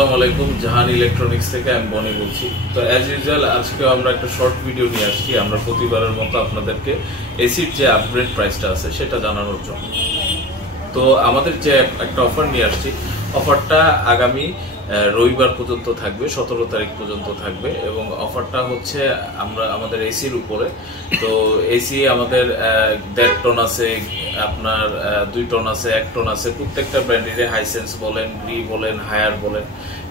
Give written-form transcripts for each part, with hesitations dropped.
আসসালামু আলাইকুম, জাহান ইলেকট্রনিক্স থেকে আমি বনি বলছি। তো অ্যাজ ইউজুয়াল আজকে আমরা একটা শর্ট ভিডিও নিয়ে আসছি। আমরা প্রতিবারের মতো আপনাদেরকে এসির যে আপগ্রেড প্রাইসটা আছে সেটা জানানোর জন্য। তো আমাদের যে একটা অফার নিয়ে আসছি, অফারটা আগামী রবিবার পর্যন্ত থাকবে, 17 তারিখ পর্যন্ত থাকবে এবং অফারটা হচ্ছে আমাদের এসির উপরে। তো এসি আমাদের 1.5 টন আছে, আপনার 2 টন আছে, 1 টন আছে, প্রত্যেকটা ব্র্যান্ডের হাইসেন্স বলেন, গ্রি বলেন, হায়ার বলেন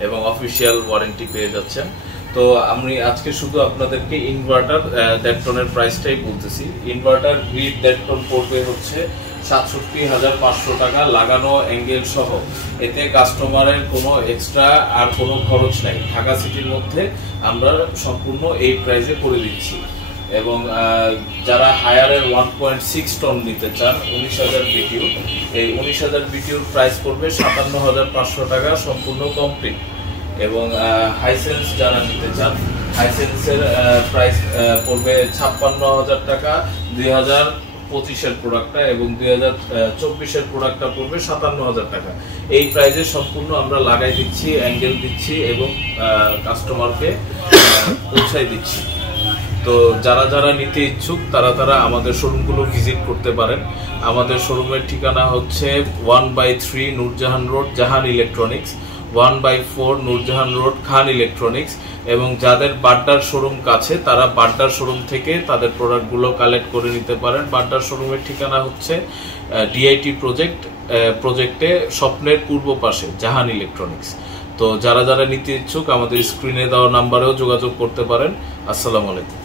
এবং অফিসিয়াল ওয়ারেন্টি পেয়ে যাচ্ছেন। তো আমি আজকে শুধু আপনাদেরকে ইনভার্টার 1.5 টনের প্রাইসটাই বলতেছি। ইনভার্টার গ্রিড 1.5 টন পড়বে হচ্ছে ৬৭,৫০০ টাকা লাগানো অ্যাঙ্গেল সহ। এতে কাস্টমারের কোনো এক্সট্রা আর কোনো খরচ নাই। ঢাকা সিটির মধ্যে আমরা সম্পূর্ণ এই প্রাইসে করে দিচ্ছি। এবং যারা হায়ারের 1.6 টন নিতে চান 19,000 বিটিউ, এই 19,000 বিটিউর প্রাইস পড়বে ৫৭,৫০০ টাকা সম্পূর্ণ কমপ্লিট। এবং হাইসেন্স যারা নিতে চান, হাইসেন্সের প্রাইস পড়বে ৫৬,০০০ টাকা 2025-এর প্রোডাক্টটা, এবং 2024-এর প্রোডাক্টটা পড়বে ৫৭,০০০ টাকা। এই প্রাইসে সম্পূর্ণ আমরা লাগাই দিচ্ছি, অ্যাঙ্গেল দিচ্ছি এবং কাস্টমারকে পৌঁছাই দিচ্ছি। তো যারা নিতে ইচ্ছুক তারা আমাদের শোরুমগুলো ভিজিট করতে পারেন। আমাদের শোরুমের ঠিকানা হচ্ছে 1/3 নূরজাহান রোড, জাহান ইলেকট্রনিক্স, 1/4 নূরজাহান রোড, খান ইলেকট্রনিক্স। এবং যাদের বাড্ডার শোরুম কাছে তারা বাড্ডার শোরুম থেকে তাদের প্রোডাক্টগুলো কালেক্ট করে নিতে পারেন। বাড্ডার শোরুমের ঠিকানা হচ্ছে ডিআইটি প্রজেক্টে স্বপ্নের পূর্ব পাশে জাহান ইলেকট্রনিক্স। তো যারা নিতে ইচ্ছুক আমাদের স্ক্রিনে দেওয়া নাম্বারেও যোগাযোগ করতে পারেন। আসসালামু আলাইকুম।